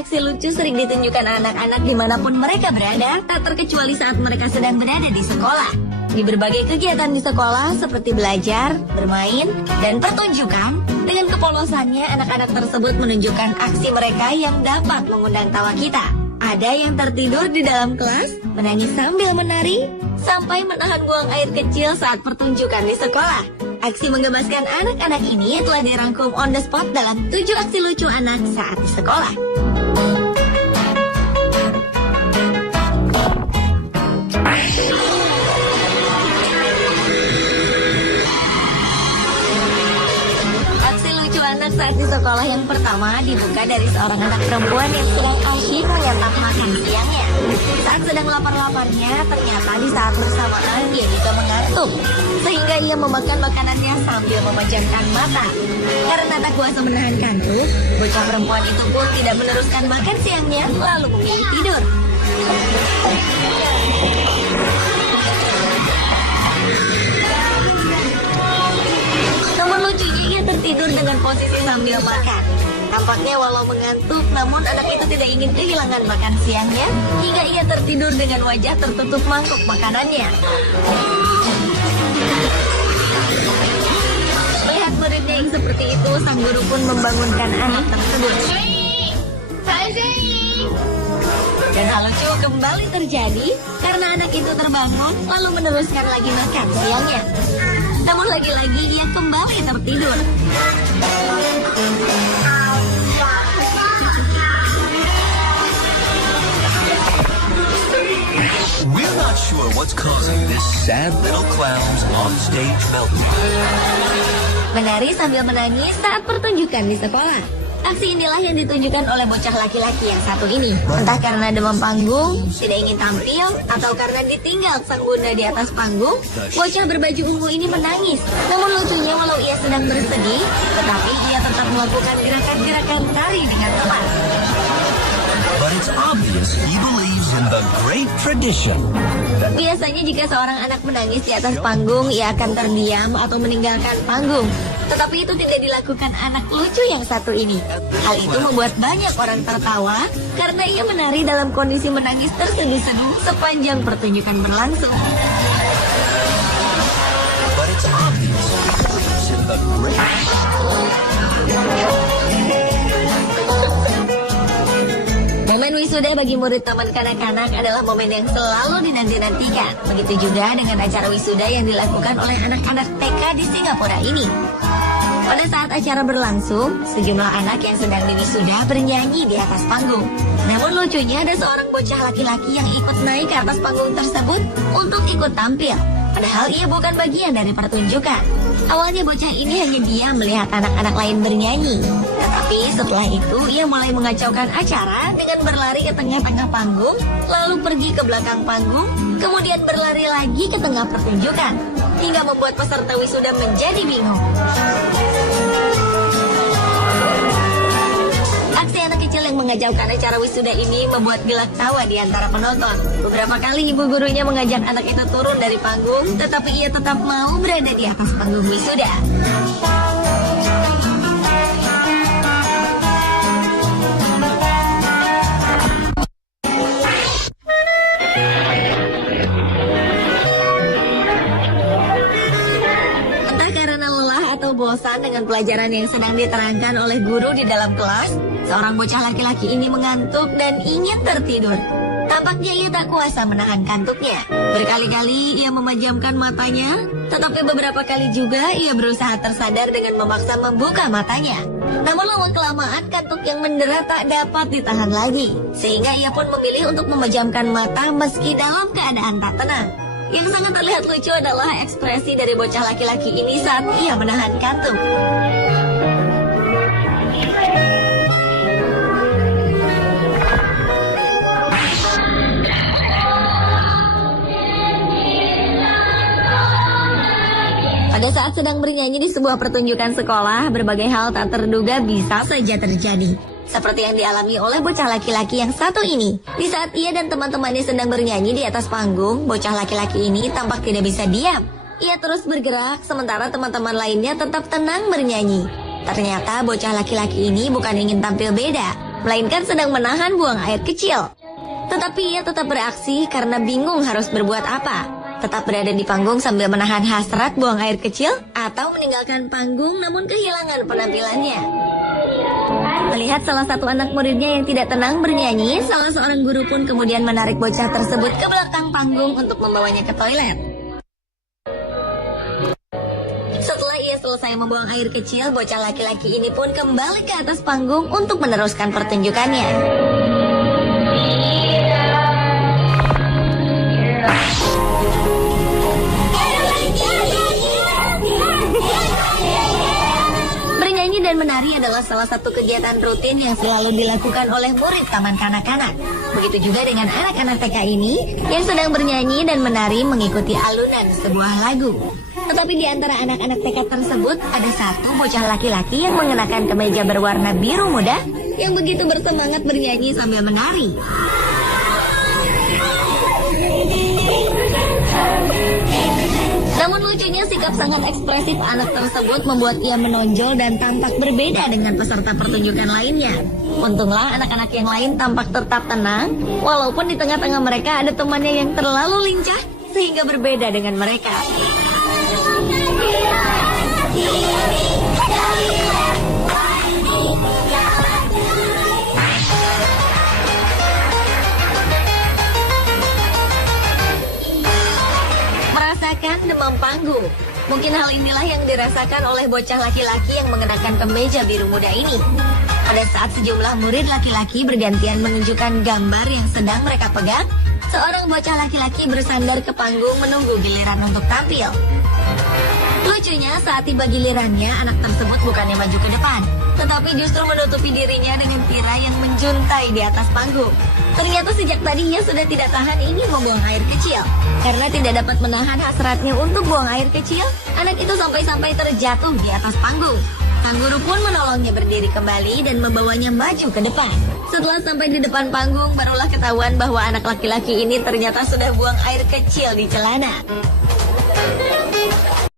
aksi lucu sering ditunjukkan anak-anak dimanapun mereka berada, tak terkecuali saat mereka sedang berada di sekolah. Di berbagai kegiatan di sekolah seperti belajar, bermain, dan pertunjukan, dengan kepolosannya anak-anak tersebut menunjukkan aksi mereka yang dapat mengundang tawa kita. Ada yang tertidur di dalam kelas, menangis sambil menari, sampai menahan buang air kecil saat pertunjukan di sekolah. Aksi menggemaskan anak-anak ini telah dirangkum on the spot dalam 7 aksi lucu anak saat di sekolah. Aksi lucu anak saat di sekolah yang pertama dibuka dari seorang anak perempuan yang sedang asyik menyantap makan siangnya. Saat sedang lapar-laparnya, ternyata di saat bersamaan dia juga mengantuk, sehingga ia memakan makanannya sambil memejamkan mata. Karena tak kuasa menahan kantuk, bocah perempuan itu pun tidak meneruskan makan siangnya, lalu memilih tidur. Namun lucunya ia tertidur dengan posisi sambil makan. Tampaknya walau mengantuk, namun anak itu tidak ingin kehilangan makan siangnya, hingga ia tertidur dengan wajah tertutup mangkuk makanannya. Melihat muridnya yang seperti itu, sang guru pun membangunkan anak tersebut. Dan hal lucu kembali terjadi karena anak itu terbangun lalu meneruskan lagi makan siangnya. Namun lagi-lagi ia kembali tertidur. We're not sure what's causing this sad little clown's on-stage meltdown. Menari sambil menangis saat pertunjukan di sekolah. Aksi inilah yang ditunjukkan oleh bocah laki-laki yang satu ini. Entah karena demam panggung, tidak ingin tampil, atau karena ditinggal sang bunda di atas panggung, bocah berbaju ungu ini menangis. Namun lucunya walau ia sedang bersedih, tetapi ia tetap melakukan gerakan-gerakan tari dengan tepat. But it's obvious he believes in the great tradition. Biasanya jika seorang anak menangis di atas panggung, ia akan terdiam atau meninggalkan panggung. Tetapi itu tidak dilakukan anak lucu yang satu ini. Hal itu membuat banyak orang tertawa karena ia menari dalam kondisi menangis terseduh-seduh sepanjang pertunjukan berlangsung. But it's obvious he believes in the great... Momen wisuda bagi murid taman kanak-kanak adalah momen yang selalu dinanti-nantikan. Begitu juga dengan acara wisuda yang dilakukan oleh anak-anak TK di Singapura ini. Pada saat acara berlangsung, sejumlah anak yang sedang diwisuda bernyanyi di atas panggung. Namun lucunya ada seorang bocah laki-laki yang ikut naik ke atas panggung tersebut untuk ikut tampil. Padahal ia bukan bagian dari pertunjukan. Awalnya bocah ini hanya diam melihat anak-anak lain bernyanyi. Tetapi setelah itu ia mulai mengacaukan acara dengan berlari ke tengah-tengah panggung, lalu pergi ke belakang panggung, kemudian berlari lagi ke tengah pertunjukan, hingga membuat peserta wisuda menjadi bingung. Aksi anak kecil yang mengacaukan acara wisuda ini membuat gelak tawa di antara penonton. Beberapa kali ibu gurunya mengajak anak itu turun dari panggung, tetapi ia tetap mau berada di atas panggung wisuda. Entah karena lelah atau bosan dengan pelajaran yang sedang diterangkan oleh guru di dalam kelas, seorang bocah laki-laki ini mengantuk dan ingin tertidur. Tampaknya ia tak kuasa menahan kantuknya. Berkali-kali ia memejamkan matanya, tetapi beberapa kali juga ia berusaha tersadar dengan memaksa membuka matanya. Namun lama-kelamaan kantuk yang mendera tak dapat ditahan lagi, sehingga ia pun memilih untuk memejamkan mata meski dalam keadaan tak tenang. Yang sangat terlihat lucu adalah ekspresi dari bocah laki-laki ini saat ia menahan kantuk. Pada saat sedang bernyanyi di sebuah pertunjukan sekolah, berbagai hal tak terduga bisa saja terjadi. Seperti yang dialami oleh bocah laki-laki yang satu ini. Di saat ia dan teman-temannya sedang bernyanyi di atas panggung, bocah laki-laki ini tampak tidak bisa diam. Ia terus bergerak, sementara teman-teman lainnya tetap tenang bernyanyi. Ternyata bocah laki-laki ini bukan ingin tampil beda, melainkan sedang menahan buang air kecil. Tetapi ia tetap beraksi karena bingung harus berbuat apa. Tetap berada di panggung sambil menahan hasrat buang air kecil, atau meninggalkan panggung namun kehilangan penampilannya. Melihat salah satu anak muridnya yang tidak tenang bernyanyi, salah seorang guru pun kemudian menarik bocah tersebut ke belakang panggung untuk membawanya ke toilet. Setelah ia selesai membuang air kecil, bocah laki-laki ini pun kembali ke atas panggung untuk meneruskan pertunjukannya. Bernyanyi dan menari adalah salah satu kegiatan rutin yang selalu dilakukan oleh murid taman kanak-kanak. Begitu juga dengan anak-anak TK ini yang sedang bernyanyi dan menari mengikuti alunan sebuah lagu. Tetapi di antara anak-anak TK tersebut ada satu bocah laki-laki yang mengenakan kemeja berwarna biru muda yang begitu bersemangat bernyanyi sambil menari. Namun lucunya sikap sangat ekspresif anak tersebut membuat ia menonjol dan tampak berbeda dengan peserta pertunjukan lainnya. Untunglah anak-anak yang lain tampak tetap tenang, walaupun di tengah-tengah mereka ada temannya yang terlalu lincah sehingga berbeda dengan mereka. Merasakan demam panggung. Mungkin hal inilah yang dirasakan oleh bocah laki-laki yang mengenakan kemeja biru muda ini. Pada saat sejumlah murid laki-laki bergantian menunjukkan gambar yang sedang mereka pegang, seorang bocah laki-laki bersandar ke panggung menunggu giliran untuk tampil. Lucunya saat tiba gilirannya, anak tersebut bukannya maju ke depan, tetapi justru menutupi dirinya dengan tirai yang menjuntai di atas panggung. Ternyata sejak tadi ia sudah tidak tahan ingin membuang air kecil. Karena tidak dapat menahan hasratnya untuk buang air kecil, anak itu sampai-sampai terjatuh di atas panggung. Sang guru pun menolongnya berdiri kembali dan membawanya maju ke depan. Setelah sampai di depan panggung, barulah ketahuan bahwa anak laki-laki ini ternyata sudah buang air kecil di celana.